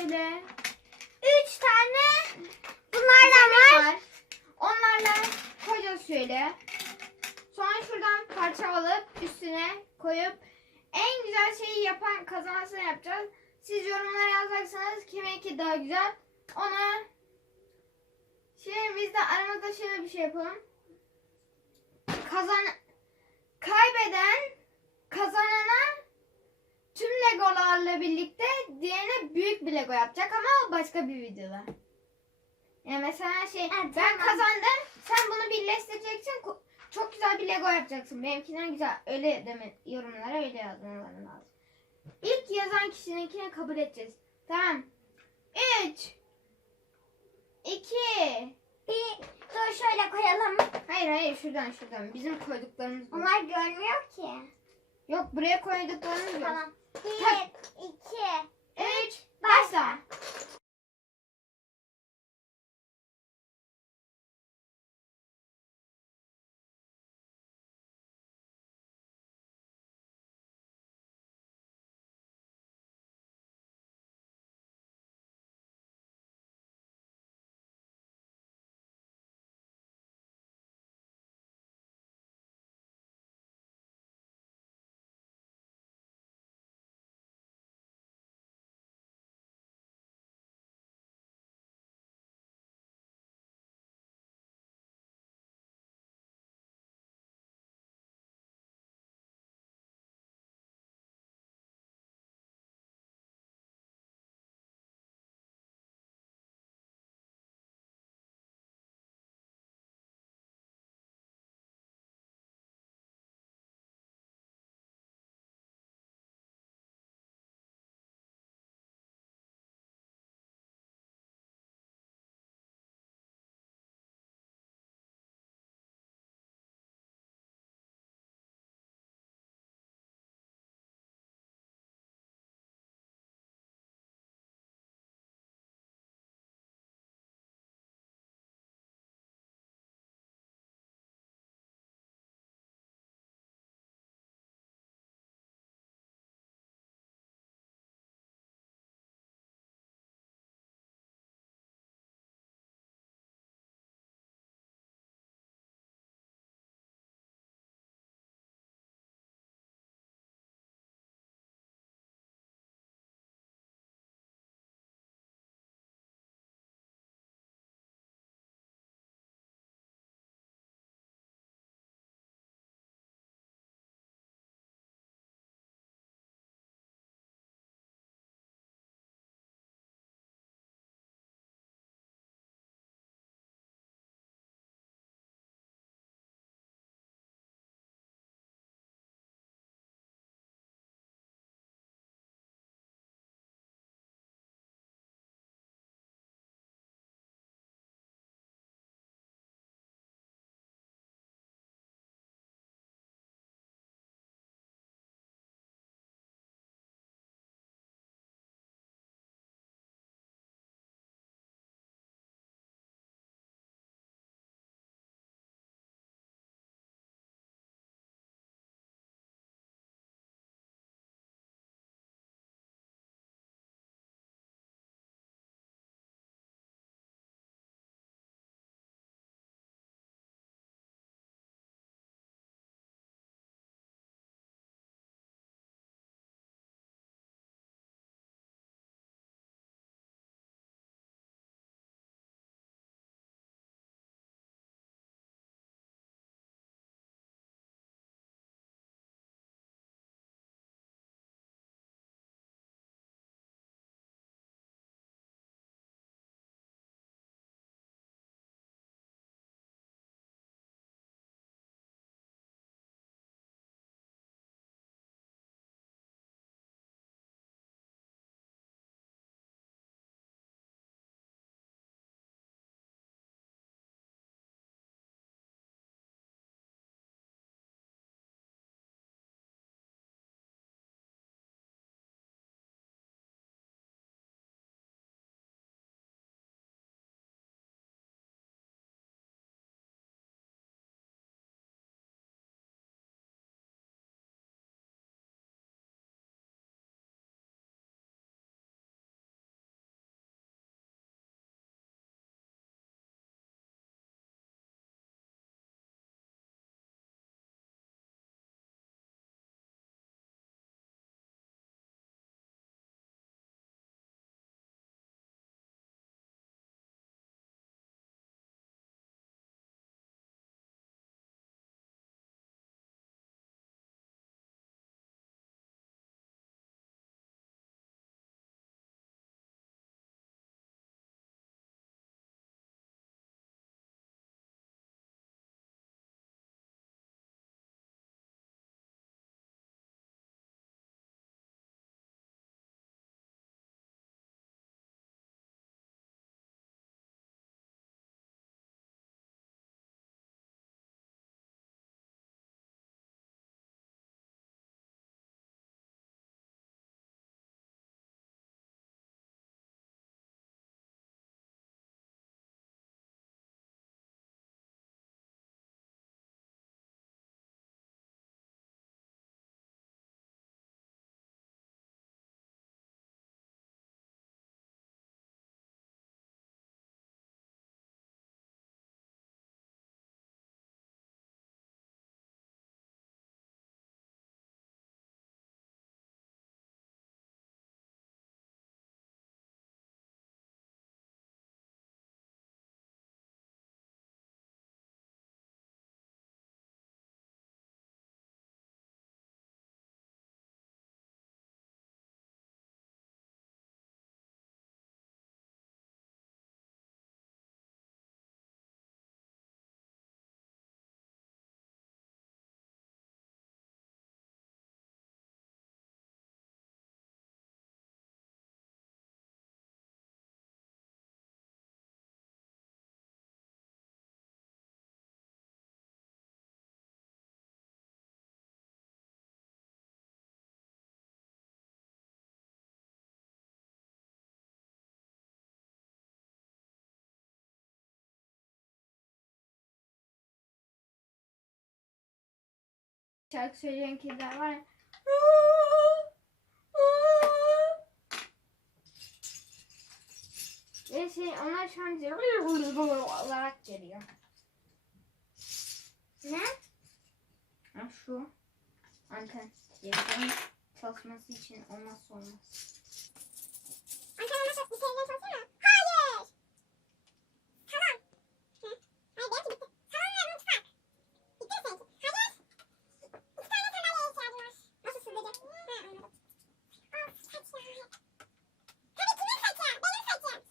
şöyle Üç tane bunlardan var. Onlarla koyacağız şöyle. Sonra şuradan parça alıp üstüne koyup en güzel şeyi yapan kazansın yapacağız. Siz yorumlara yazarsanız kiminki daha güzel onu Şimdi biz de aramızda şöyle bir şey yapalım. Kazan kaybeden kazanana tüm legolarla birlikte diğerine büyük bir lego yapacak ama o başka bir videoda. Yani mesela şey Evet, ben tamam. kazandım sen bunu birleştireceksin çok güzel bir lego yapacaksın benimkinden güzel öyle deme yorumlara öyle yazmaları lazım. İlk yazan kişininkini kabul edeceğiz. Tamam. 3 2 Bir dur şöyle koyalım. Hayır hayır şuradan şuradan bizim koyduklarımız bu. Onlar görmüyor ki. Yok buraya koyduklarımız yok. Tamam. Bir, Tak. iki, 3 começar. Şarkı söyleyen kediler var ya. Ve şey onlar şu an olarak geliyor. Ne? Ha, şu anten telefonun çalışması için olmazsa olmaz. Antenlerine çok bir şeyden çalışıyor mu? Hayır. Tamam. Hı. Hayır benimki bitti. Salon ve mutfak. Bitti mi seninki? Hayır. İki tane sandalyeye ihtiyacım var. Nasıl sığdıracak? Ha anladım. Of saç ya. Tabii kimin saçı? Benim saçım.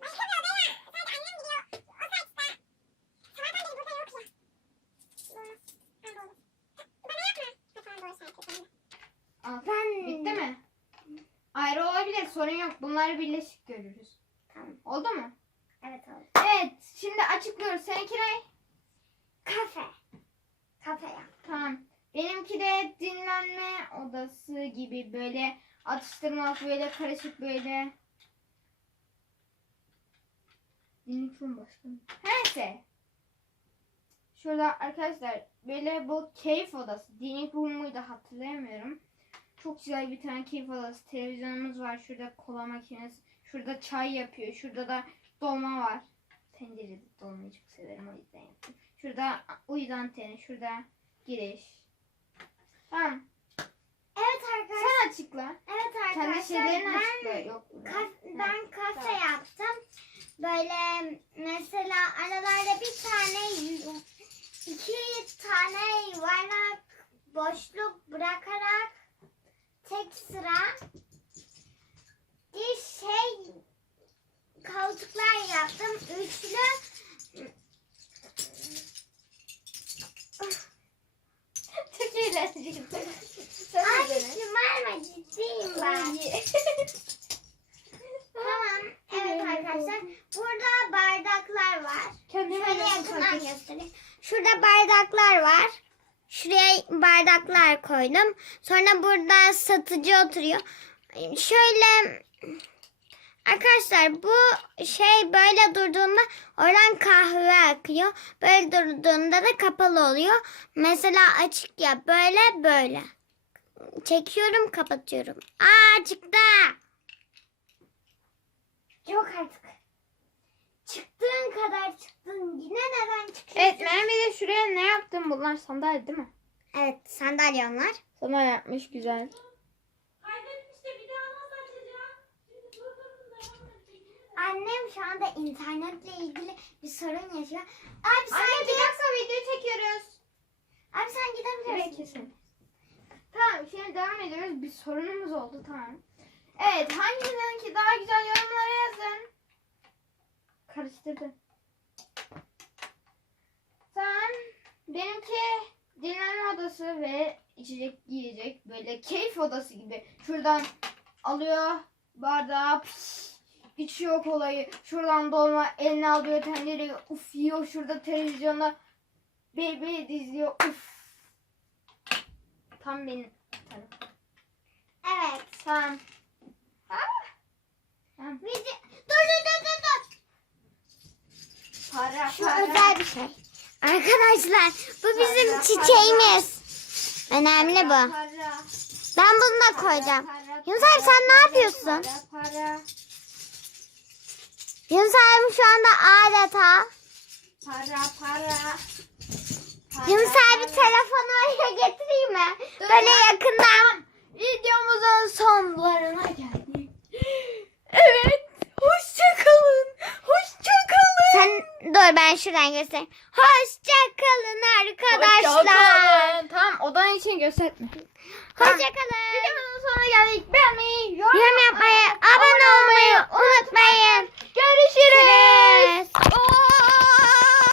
Başka bir odaya. Sadece annem gidiyor. O saçta. Sabahtan beri burada yok ya. Doğru. Ha doğru. Bana yapma. Ha tamam doğru saat. Al. Ben... Bitti mi? Ayrı olabilir sorun yok. Bunları birleşik görürüz. Tamam. Oldu mu? Evet oldu. Evet. Şimdi açıklıyoruz. Seninki ne? Kafe. Kafe ya. Tamam. Benimki de dinlenme odası gibi böyle atıştırmalık böyle karışık böyle. Dinliyorum başka. Neyse. Şurada arkadaşlar böyle bu keyif odası. Room muydu hatırlayamıyorum. Çok güzel bir tane keyif odası. Televizyonumuz var. Şurada kola makinesi. Şurada çay yapıyor. Şurada da dolma var. Tencerede dolmayı çok severim o yüzden yaptım. Şurada uydu anteni. Şurada giriş. Tamam. Evet arkadaşlar. Sen açıkla. Evet Kendi arkadaşlar. şeylerini açıkla. Ben, Yok. kaf- ben kafe Tamam. yaptım. Böyle mesela aralarda bir tane iki tane yuvarlak boşluk bırakarak tek sıra bir şey koltuklar yaptım. Üçlü Çok eğlenceli. Ay şımarma ciddiyim ben. Tamam. Evet arkadaşlar. Burada bardaklar var. Kendime Şöyle yakından göstereyim. Şurada bardaklar var. Şuraya bardaklar koydum. Sonra burada satıcı oturuyor. Şöyle arkadaşlar bu şey böyle durduğunda oradan kahve akıyor. Böyle durduğunda da kapalı oluyor. Mesela açık ya böyle böyle. Çekiyorum kapatıyorum. Aa çıktı. Yok artık. Çıktığın kadar çıktın. Yine neden çıkıyorsun? Evet ben bir de şuraya ne yaptım? Bunlar sandalye değil mi? Evet sandalye onlar. Sana yapmış güzel. Annem şu anda internetle ilgili bir sorun yaşıyor. Abi sen Anne bir git. dakika video çekiyoruz. Abi sen gidebilirsin. kesin. Tamam şimdi devam ediyoruz. Bir sorunumuz oldu tamam. Evet hanginizdenki daha güzel yorumlara yazın. Karıştırdım. Tamam. Benimki dinlenme odası ve içecek yiyecek böyle keyif odası gibi. Şuradan alıyor bardağı pış, içiyor kolayı. Şuradan dolma eline alıyor tencereyi uf yiyor. Şurada televizyonda Beyblade izliyor. Uf. Tam benim tarafım. Evet. Tamam. Tamam. Dur dur dur dur. Para Şu para. özel bir şey. Arkadaşlar bu bizim Para, çiçeğimiz. Önemli bu. Para, Ben bunu da koyacağım. para, Yunus abi sen ne yapıyorsun? Para, para, Yunus abim şu anda adeta. para, para. para, Yunus abi telefonu oraya getireyim mi? Dur Böyle ya. yakından. Videomuzun sonlarına geldik. Evet. Hoşçakalın. Hoşçakalın. Sen ben şuradan göstereyim. Hoşçakalın arkadaşlar. Tamam odan için gösterme. Hoşçakalın. Videomuzun sonuna geldik. Beğenmeyi, yorum, yapmayı, abone olmayı unutmayın.